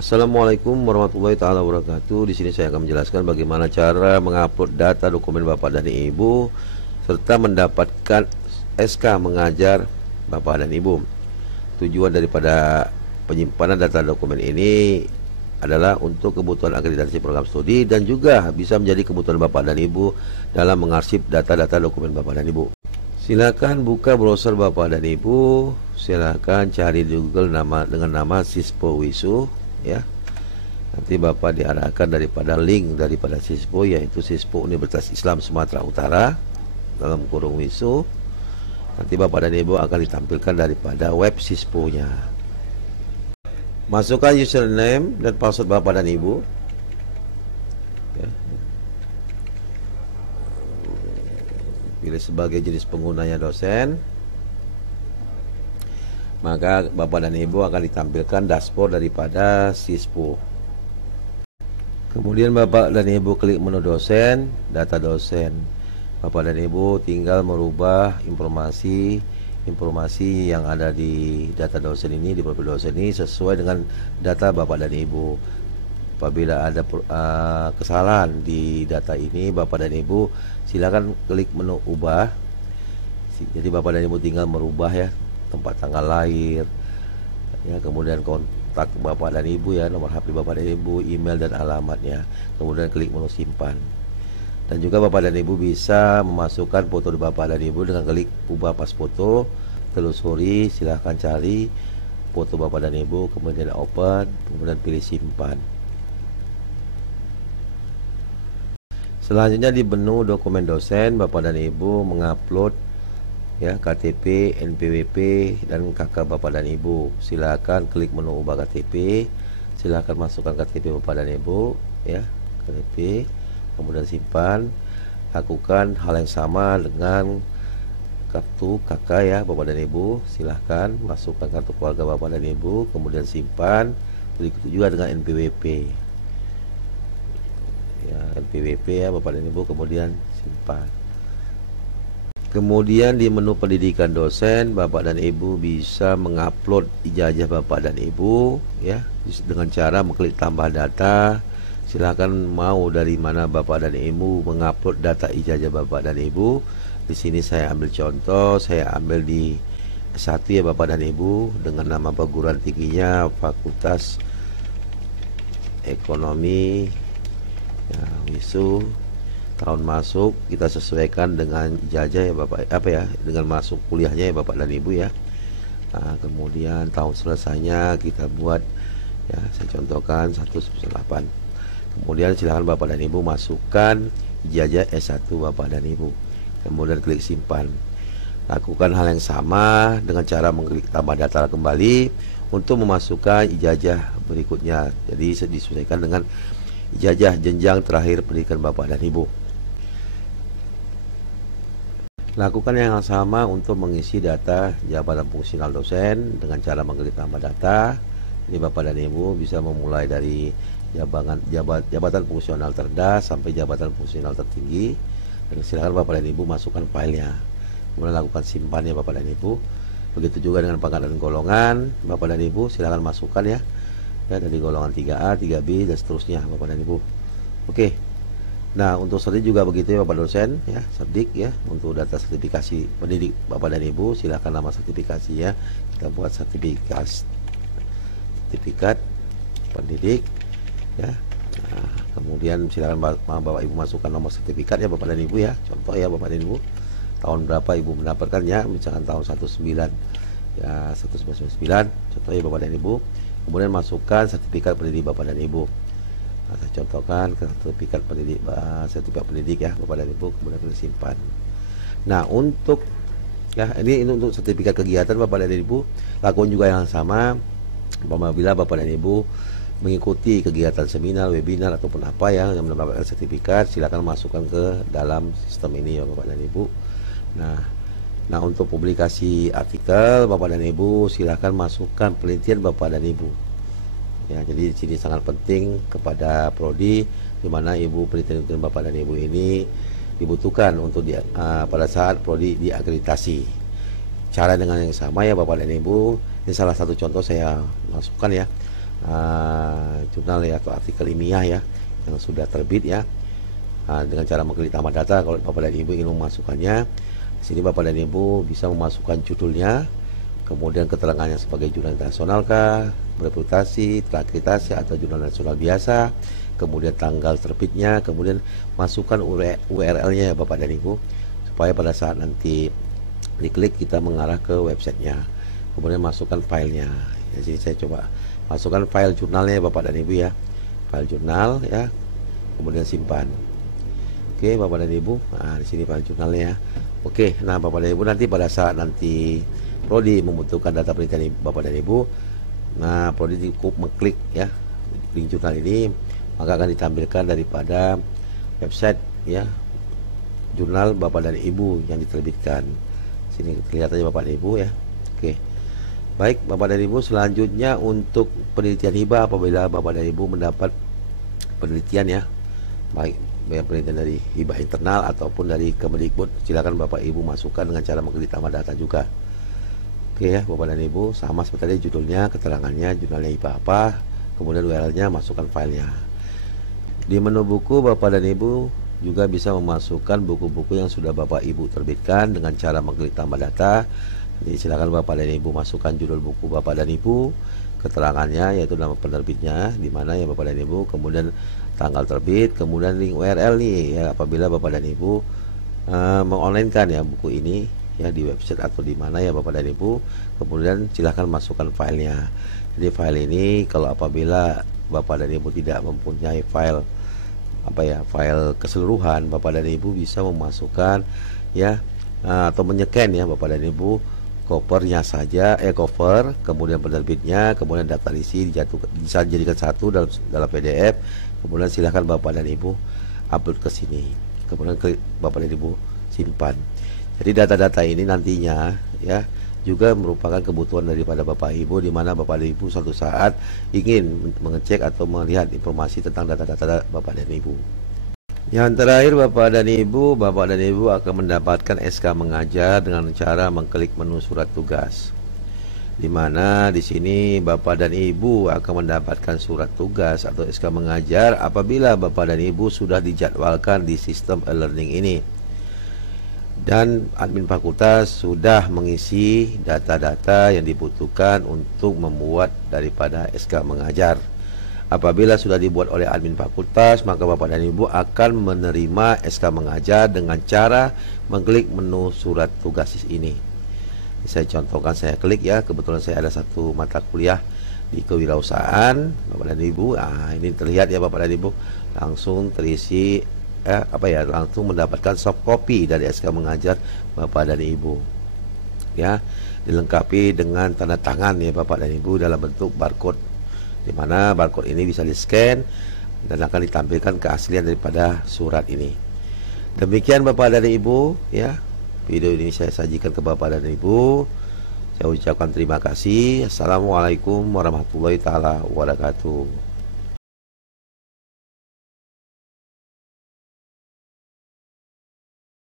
Assalamualaikum warahmatullahi taala wabarakatuh. Di sini saya akan menjelaskan bagaimana cara mengupload data dokumen Bapak dan Ibu serta mendapatkan SK mengajar Bapak dan Ibu. Tujuan daripada penyimpanan data dokumen ini adalah untuk kebutuhan akreditasi program studi dan juga bisa menjadi kebutuhan Bapak dan Ibu dalam mengarsip data-data dokumen Bapak dan Ibu. Silakan buka browser Bapak dan Ibu. Silakan cari di Google dengan nama Sispo Wisu. Ya, nanti Bapak diarahkan daripada link daripada Sispo, yaitu Sispo Universitas Islam Sumatera Utara dalam kurung Wisu. Nanti Bapak dan Ibu akan ditampilkan daripada web Sispo-nya. Masukkan username dan password Bapak dan Ibu ya. Pilih sebagai jenis penggunanya dosen. Maka Bapak dan Ibu akan ditampilkan dashboard daripada Sispo. Kemudian Bapak dan Ibu klik menu dosen, data dosen. Bapak dan Ibu tinggal merubah informasi yang ada di data dosen ini, di profil dosen ini sesuai dengan data Bapak dan Ibu. Apabila ada kesalahan di data ini, Bapak dan Ibu silakan klik menu ubah. Jadi Bapak dan Ibu tinggal merubah ya, tempat tanggal lahir ya, kemudian kontak Bapak dan Ibu ya, nomor HP Bapak dan Ibu, email dan alamatnya. Kemudian klik menu simpan. Dan juga Bapak dan Ibu bisa memasukkan foto Bapak dan Ibu dengan klik ubah pas foto, telusuri, silahkan cari foto Bapak dan Ibu, kemudian open, kemudian pilih simpan. Selanjutnya di menu dokumen dosen, Bapak dan Ibu mengupload ya KTP, NPWP dan KK Bapak dan Ibu. Silakan klik menu ubah KTP. Silakan masukkan KTP Bapak dan Ibu ya, KTP, kemudian simpan. Lakukan hal yang sama dengan kartu KK ya Bapak dan Ibu. Silakan masukkan kartu keluarga Bapak dan Ibu, kemudian simpan. Begitu juga dengan NPWP ya, NPWP ya Bapak dan Ibu, kemudian simpan. Kemudian di menu pendidikan dosen, Bapak dan Ibu bisa mengupload ijazah Bapak dan Ibu ya, dengan cara mengklik tambah data. Silakan mau dari mana Bapak dan Ibu mengupload data ijazah Bapak dan Ibu. Di sini saya ambil contoh, saya ambil di S1 ya Bapak dan Ibu, dengan nama perguruan tingginya Fakultas Ekonomi ya, Wisu. Tahun masuk kita sesuaikan dengan ijazah ya Bapak, dengan masuk kuliahnya ya Bapak dan Ibu ya. Nah, kemudian tahun selesainya kita buat ya, saya contohkan 198. Kemudian silakan Bapak dan Ibu masukkan ijazah S1 Bapak dan Ibu, kemudian klik simpan. Lakukan hal yang sama dengan cara mengklik tambah data kembali untuk memasukkan ijazah berikutnya. Jadi disesuaikan dengan ijazah jenjang terakhir pendidikan Bapak dan Ibu. Lakukan yang sama untuk mengisi data jabatan fungsional dosen dengan cara mengklik tambah data. Ini Bapak dan Ibu bisa memulai dari jabatan fungsional terendah sampai jabatan fungsional tertinggi. Dan silakan Bapak dan Ibu masukkan filenya. Kemudian lakukan simpan ya Bapak dan Ibu. Begitu juga dengan pangkat dan golongan, Bapak dan Ibu silakan masukkan ya. Ya, dari golongan 3A, 3B dan seterusnya Bapak dan Ibu. Oke. Nah, untuk sertif juga begitu ya Bapak dosen ya, serdik ya, untuk data sertifikasi pendidik Bapak dan Ibu, silakan nama sertifikasi ya. Kita buat sertifikat pendidik ya. Nah, kemudian silakan Bapak Ibu masukkan nomor sertifikat ya Bapak dan Ibu ya. Contoh ya Bapak dan Ibu, tahun berapa Ibu mendapatkannya, misalkan tahun 19 ya, 1999 contoh ya Bapak dan Ibu. Kemudian masukkan sertifikat pendidik Bapak dan Ibu. Nah, saya contohkan sertifikat pendidik ya Bapak dan Ibu, kemudian simpan. Nah, untuk ya ini untuk sertifikat kegiatan Bapak dan Ibu, lakukan juga yang sama. Apabila Bapak dan Ibu mengikuti kegiatan seminar, webinar ataupun apa yang mendapatkan sertifikat, silakan masukkan ke dalam sistem ini ya Bapak dan Ibu. Nah, untuk publikasi artikel Bapak dan Ibu silakan masukkan penelitian Bapak dan Ibu. Ya, jadi di sini sangat penting kepada prodi di mana Ibu penelitian Bapak dan Ibu ini dibutuhkan untuk pada saat prodi diakreditasi. Cara dengan yang sama ya Bapak dan Ibu. Ini salah satu contoh saya masukkan ya. jurnal ya atau artikel ilmiah ya yang sudah terbit ya. Dengan cara mengklik tambah data, kalau Bapak dan Ibu ingin memasukkannya, di sini Bapak dan Ibu bisa memasukkan judulnya, kemudian keterangannya sebagai jurnal internasional kah, bereputasi, terakreditasi atau jurnal nasional biasa, kemudian tanggal terbitnya, kemudian masukkan URL-nya ya Bapak dan Ibu, supaya pada saat nanti diklik kita mengarah ke websitenya. Kemudian masukkan filenya. Jadi saya coba masukkan file jurnalnya ya Bapak dan Ibu ya, file jurnal ya, kemudian simpan. Oke Bapak dan Ibu, di sini file jurnalnya ya. Oke, nah Bapak dan Ibu nanti pada saat nanti Prodi membutuhkan data penelitian Bapak dan Ibu, nah Prodi cukup mengklik ya link jurnal ini, maka akan ditampilkan daripada website ya jurnal Bapak dan Ibu yang diterbitkan. Sini terlihat aja Bapak dan Ibu ya. Oke. Baik Bapak dan Ibu, selanjutnya untuk penelitian hibah, apabila Bapak dan Ibu mendapat penelitian ya, baik penelitian dari hibah internal ataupun dari Kemendikbud, silakan Bapak Ibu masukkan dengan cara mengklik tambah data juga. Oke ya Bapak dan Ibu, sama seperti tadi judulnya, keterangannya, jurnalnya hibah apa, kemudian URL-nya, masukkan filenya. Di menu buku Bapak dan Ibu juga bisa memasukkan buku-buku yang sudah Bapak Ibu terbitkan dengan cara mengklik tambah data. Jadi silakan Bapak dan Ibu masukkan judul buku Bapak dan Ibu, keterangannya yaitu nama penerbitnya di mana ya Bapak dan Ibu, kemudian tanggal terbit, kemudian link URL nih ya apabila Bapak dan Ibu mengonlinekan ya buku ini ya di website atau di mana ya Bapak dan Ibu, kemudian silahkan masukkan filenya. Jadi file ini kalau apabila Bapak dan Ibu tidak mempunyai file file keseluruhan, Bapak dan Ibu bisa memasukkan ya atau menyeken ya Bapak dan Ibu covernya saja, cover, kemudian penerbitnya, kemudian daftar isi bisa dijadikan satu dalam PDF, kemudian silahkan Bapak dan Ibu upload ke sini, kemudian klik Bapak dan Ibu simpan. Jadi data-data ini nantinya ya juga merupakan kebutuhan daripada Bapak Ibu, di mana Bapak dan Ibu suatu saat ingin mengecek atau melihat informasi tentang data-data Bapak dan Ibu. Yang terakhir Bapak dan Ibu akan mendapatkan SK mengajar dengan cara mengklik menu surat tugas. Di mana di sini Bapak dan Ibu akan mendapatkan surat tugas atau SK mengajar apabila Bapak dan Ibu sudah dijadwalkan di sistem e-learning ini. Dan admin fakultas sudah mengisi data-data yang dibutuhkan untuk membuat daripada SK mengajar. Apabila sudah dibuat oleh admin fakultas, maka Bapak dan Ibu akan menerima SK mengajar dengan cara mengklik menu surat tugas ini. Saya contohkan, saya klik ya, kebetulan saya ada satu mata kuliah di kewirausahaan Bapak dan Ibu. Ini terlihat ya Bapak dan Ibu, langsung terisi langsung mendapatkan soft copy dari SK mengajar Bapak dan Ibu. Ya, dilengkapi dengan tanda tangan ya Bapak dan Ibu dalam bentuk barcode, di mana barcode ini bisa di-scan dan akan ditampilkan keaslian daripada surat ini. Demikian Bapak dan Ibu ya, video ini saya sajikan ke Bapak dan Ibu. Saya ucapkan terima kasih. Assalamualaikum warahmatullahi taala wabarakatuh.